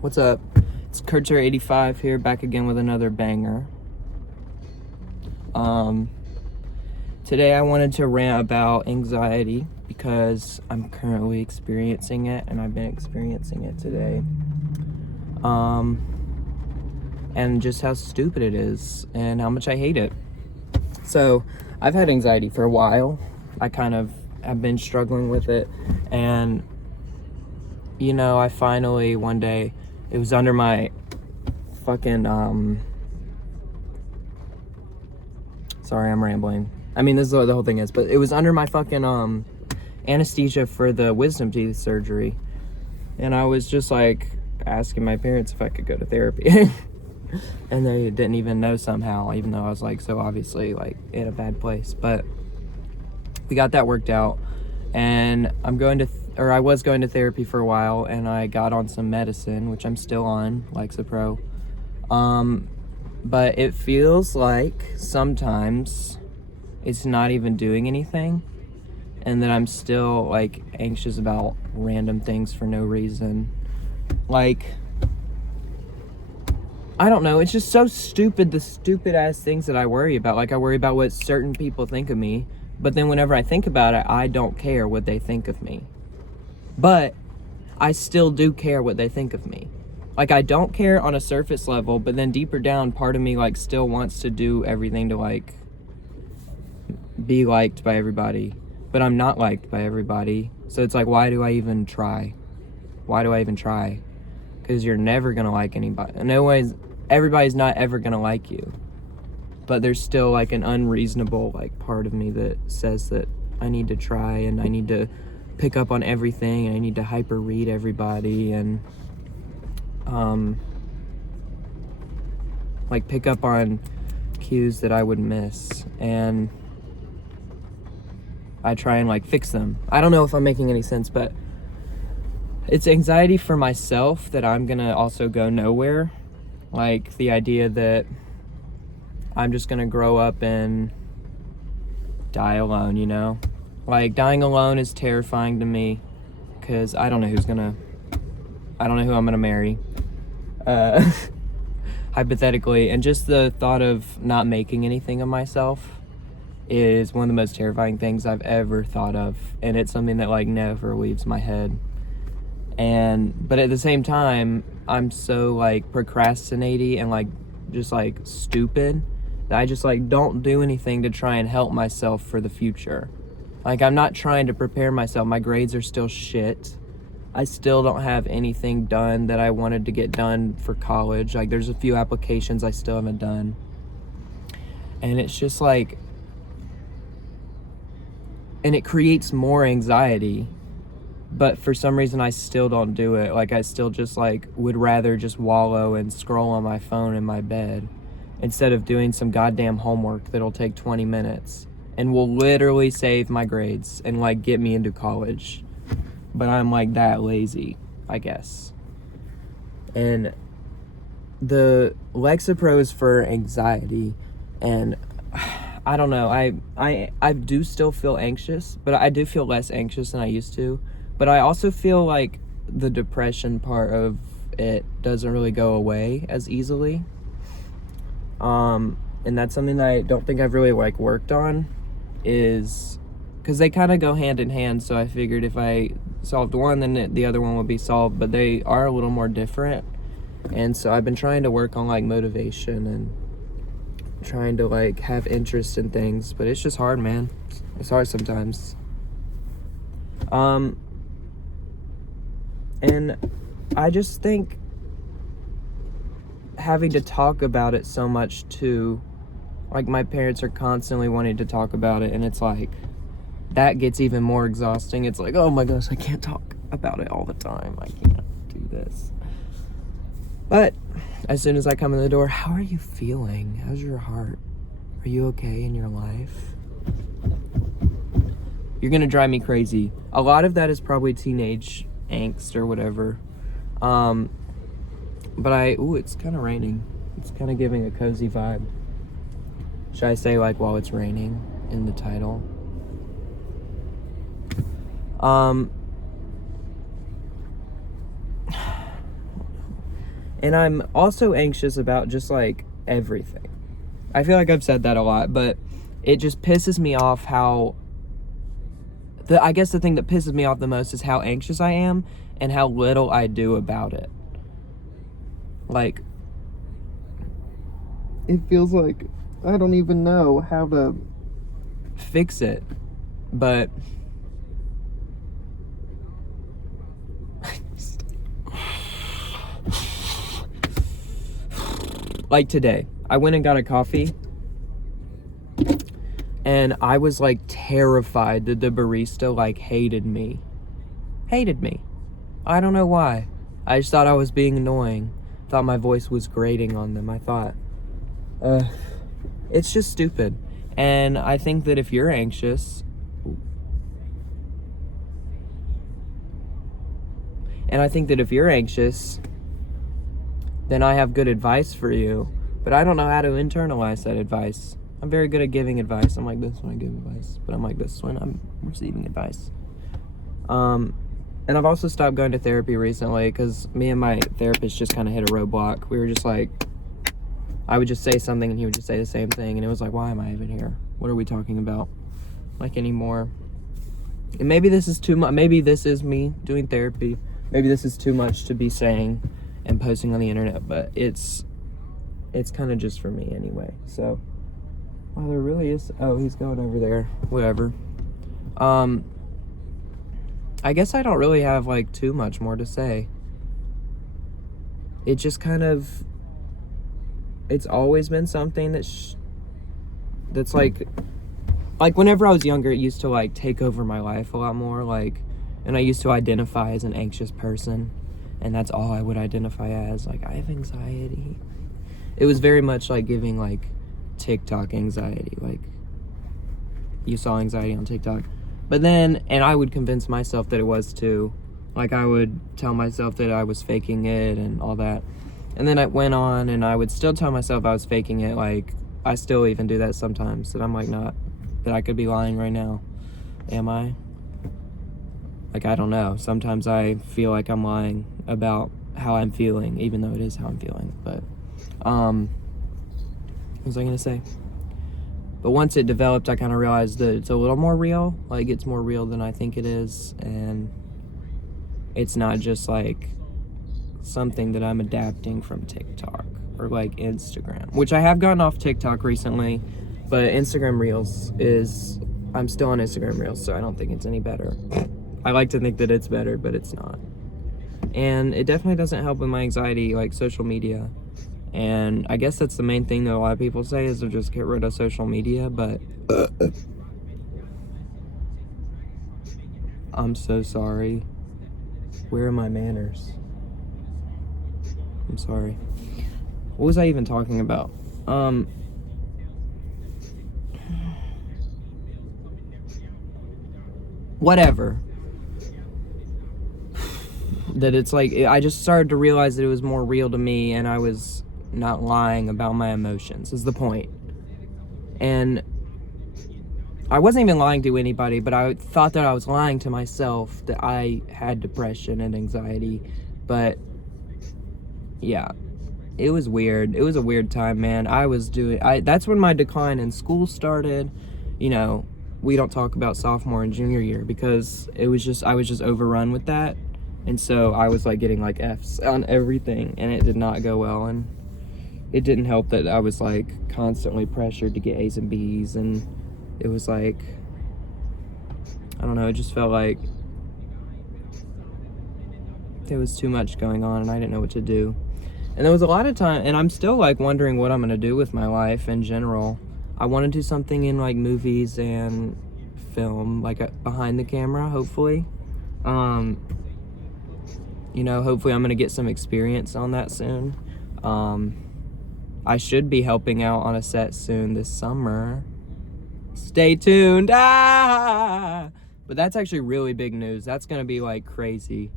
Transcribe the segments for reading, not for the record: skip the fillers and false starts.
What's up? It's Kurtzer85 here, back again with another banger. Today I wanted to rant about anxiety because I'm currently experiencing it, and I've been experiencing it today. And just how stupid it is and how much I hate it. So, I've had anxiety for a while. I kind of have been struggling with it, and I finally one day, it was under my fucking, sorry, I'm rambling. I mean, this is what the whole thing is, but it was under my fucking, anesthesia for the wisdom teeth surgery. And I was just, like, asking my parents if I could go to therapy. And they didn't even know somehow, even though I was, like, so obviously, like, in a bad place. But we got that worked out. And I was going to therapy for a while, and I got on some medicine, which I'm still on, Lexapro. But it feels like sometimes it's not even doing anything, and that I'm still, like, anxious about random things for no reason. Like, I don't know, it's just so stupid, the stupid-ass things that I worry about. Like, I worry about what certain people think of me, but then whenever I think about it, I don't care what they think of me. But I still do care what they think of me. Like, I don't care on a surface level, but then deeper down, part of me, like, still wants to do everything to, like, be liked by everybody. But I'm not liked by everybody. So it's like, why do I even try? Why do I even try? Because you're never gonna like anybody. Everybody's not ever gonna like you. But there's still, like, an unreasonable, like, part of me that says that I need to try, and I need to pick up on everything, and I need to hyper read everybody, and like, pick up on cues that I would miss, and I try and, like, fix them. I don't know if I'm making any sense, but it's anxiety for myself that I'm gonna also go nowhere. Like, the idea that I'm just gonna grow up and die alone, you know? Like, dying alone is terrifying to me, because I don't know who I'm gonna marry, hypothetically, and just the thought of not making anything of myself is one of the most terrifying things I've ever thought of, and it's something that, like, never leaves my head. But at the same time, I'm so, like, procrastinating and, like, just, like, stupid that I just, like, don't do anything to try and help myself for the future. Like, I'm not trying to prepare myself. My grades are still shit. I still don't have anything done that I wanted to get done for college. Like, there's a few applications I still haven't done. And it's just, like, and it creates more anxiety. But for some reason, I still don't do it. Like, I still just, like, would rather just wallow and scroll on my phone in my bed instead of doing some goddamn homework that'll take 20 minutes and will literally save my grades and, like, get me into college. But I'm, like, that lazy, I guess. And the Lexapro is for anxiety, and I don't know, I do still feel anxious, but I do feel less anxious than I used to. But I also feel like the depression part of it doesn't really go away as easily. And that's something that I don't think I've really, like, worked on, is because they kind of go hand in hand. So I figured if I solved one, then the other one would be solved, but they are a little more different. And so I've been trying to work on, like, motivation and trying to, like, have interest in things, but it's just hard, man. It's hard sometimes. And I just think having to talk about it so much too, like, my parents are constantly wanting to talk about it, and it's like, that gets even more exhausting. It's like, oh my gosh, I can't talk about it all the time. I can't do this. But as soon as I come in the door, how are you feeling? How's your heart? Are you okay in your life? You're gonna drive me crazy. A lot of that is probably teenage angst or whatever. But it's kind of raining. It's kind of giving a cozy vibe. Should I say, like, while it's raining in the title? And I'm also anxious about just like everything. I feel like I've said that a lot, but it just pisses me off how I guess the thing that pisses me off the most is how anxious I am and how little I do about it. Like, it feels like I don't even know how to fix it. But like today, I went and got a coffee, and I was like terrified that the barista like hated me. I don't know why. I just thought I was being annoying. Thought my voice was grating on them. I thought, it's just stupid. And I think that if you're anxious, then I have good advice for you. But I don't know how to internalize that advice. I'm very good at giving advice. I'm like this when I give advice, but I'm like this when I'm receiving advice. And I've also stopped going to therapy recently because me and my therapist just kind of hit a roadblock. We were just like, I would just say something and he would just say the same thing, and it was like, why am I even here? What are we talking about? Like anymore? And maybe this is too much. Maybe this is me doing therapy. Maybe this is too much to be saying and posting on the internet, but it's kind of just for me anyway. So, oh, there really is. Oh, he's going over there. Whatever. I guess I don't really have like too much more to say. It just kind of, it's always been something that's like whenever I was younger, it used to like take over my life a lot more, like, and I used to identify as an anxious person, and that's all I would identify as. Like, I have anxiety. It was very much like giving like TikTok anxiety, like you saw anxiety on TikTok. But then, and I would convince myself that it was too. Like, I would tell myself that I was faking it and all that. And then I went on and I would still tell myself I was faking it. Like, I still even do that sometimes. That I'm like, not, that I could be lying right now. Am I? Like, I don't know. Sometimes I feel like I'm lying about how I'm feeling, even though it is how I'm feeling. But, what was I going to say? But once it developed, I kind of realized that it's a little more real. Like, it's more real than I think it is. And it's not just, like, something that I'm adapting from TikTok or, like, Instagram. Which I have gotten off TikTok recently. But Instagram Reels I'm still on Instagram Reels, so I don't think it's any better. I like to think that it's better, but it's not. And it definitely doesn't help with my anxiety, like, social media. And I guess that's the main thing that a lot of people say is to just get rid of social media, but I'm so sorry. Where are my manners? I'm sorry. What was I even talking about? Whatever. That it's like, I just started to realize that it was more real to me and I was not lying about my emotions, is the point. And I wasn't even lying to anybody, but I thought that I was lying to myself that I had depression and anxiety. But yeah, it was weird. It was a weird time, man. That's when my decline in school started. You know, we don't talk about sophomore and junior year because I was just overrun with that. And so I was like getting like F's on everything, and it did not go well. And it didn't help that I was like constantly pressured to get A's and B's, and it was like, I don't know, it just felt like there was too much going on and I didn't know what to do. And there was a lot of time, and I'm still like wondering what I'm gonna do with my life in general. I want to do something in like movies and film, like behind the camera, hopefully. You know, hopefully I'm gonna get some experience on that soon. I should be helping out on a set soon this summer. Stay tuned. But that's actually really big news. That's gonna be like crazy.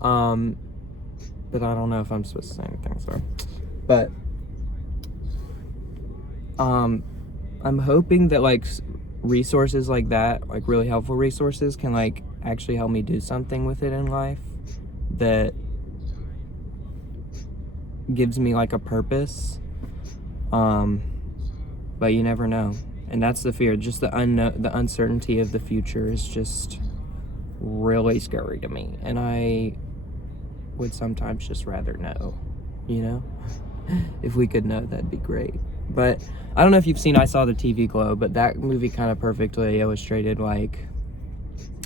But I don't know if I'm supposed to say anything, so. But I'm hoping that like resources like that, like really helpful resources, can like actually help me do something with it in life. That gives me like a purpose. But you never know. And that's the fear. Just the uncertainty of the future is just really scary to me. And I would sometimes just rather know, you know? If we could know, that'd be great. But I don't know if you've seen I Saw the TV Globe, but that movie kind of perfectly illustrated, like,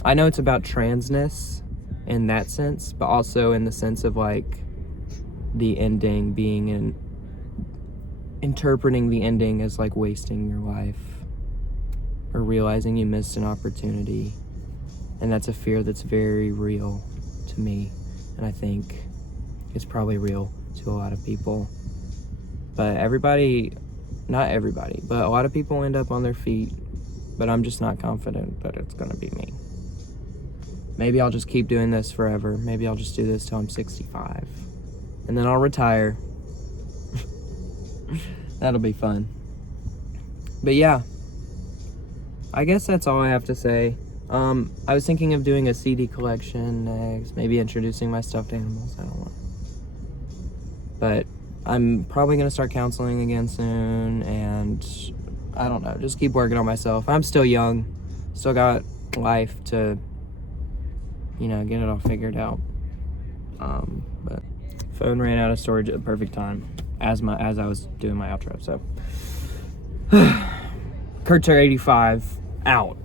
I know it's about transness in that sense, but also in the sense of, like, the ending being interpreting the ending as, like, wasting your life or realizing you missed an opportunity. And that's a fear that's very real to me, and I think it's probably real to a lot of people. But not everybody, but a lot of people end up on their feet, but I'm just not confident that it's gonna be me. Maybe I'll just keep doing this forever. Maybe I'll just do this till I'm 65, and then I'll retire. That'll be fun. But yeah, I guess that's all I have to say. I was thinking of doing a CD collection next, maybe introducing my stuffed animals, I don't know. But I'm probably going to start counseling again soon, and I don't know, just keep working on myself. I'm still young, still got life to, get it all figured out. But phone ran out of storage at the perfect time as I was doing my outro, so. Kurtzer85, out.